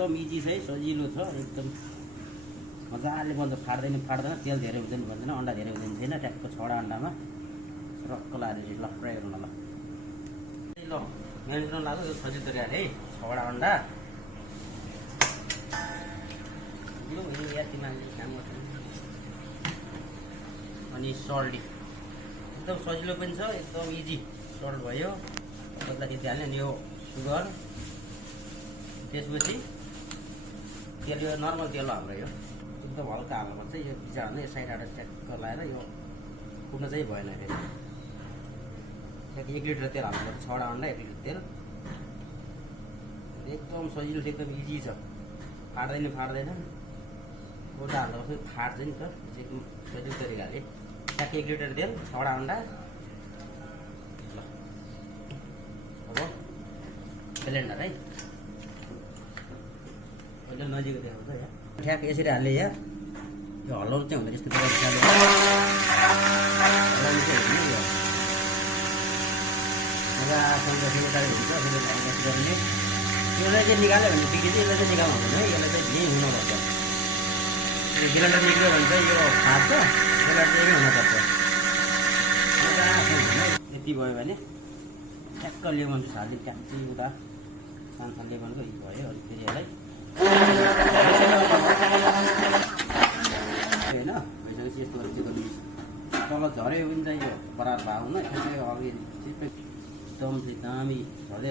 एकदम इजी छ है, सजिलो छ एकदम मजाले बन्छ। फाट्दैन तेल धेरै हुँदैन भन्दैन, अन्डा धेरै हुँदैन छैन। ट्याक्क 6वटा अन्डामा रक्क लाएर ल फ्राई गर्नु ल म्यारिनेट गर्न लाग्यो। यो सजिलो तरिकाले है 6वटा अन्डा यो या तिमीले काम गर्छ अनि सल्ट एकदम सजिलो पनि छ, एकदम इजी सल्ट भयो। त्यसलाई त्यति हाल्ने अनि यो सुगर, त्यसपछि तेल, यो नर्मल तेल हो हाम्रो, यो एकदम हल्का हाल्नुपर्छ। यो भिजा हाल्नु, यो साइडबाट ट्याक्क लगाएर यो फुट्न चाहिँ भएन। फेरि 1 लिटर तेल हाल्नुपर्छ, 6वटा अन्डा 1 लिटर तेल। एकदम सजिलो छ, एकदम इजी छ, फाट्दैन उल्टा हाल्नुपर्छ, फाट्छ नि त। एकदम सजिलो तरिकाले ट्याक्क 1 लिटर तेल, 6वटा अन्डा। ल अब ब्लेन्डर है, अहिले नजिक देखाउँछ यहाँ ठ्याक्क यसरी हाल्ने। यहाँ यो हल्लाउनु चाहिँ हुँदैन, यस्तो प्रकारले हल्लाउनु चाहिँ हुँदैन। यो मजासँग सेकेटारी हुन्छ, सेकेटारी गर्ने। यसलाई चाहिँ निकाल्यो भने बिग्रिन्छ, यसलाई चाहिँ निकाल्नु हुँदैन है, यसलाई चाहिँ यहीँ हुनुपर्छ। यो ग्राइन्डर निक्ल्यो भने चाहिँ यो फाट्छ, यसलाई चाहिँ यहीँ हुनुपर्छ। मजासँग है, यति भयो भने ट्याक्क लेमन जुस हाल्ने, ट्याक्कै उता सानो लेमनको भयो। अनि फेरि यसलाई होइन भइसकेपछि यस्तो गरेर चाहिँ तल झऱ्यो भने चाहिँ यो बराबर भाउ हुन, त्यसै अघि एकदम दामी झर्दै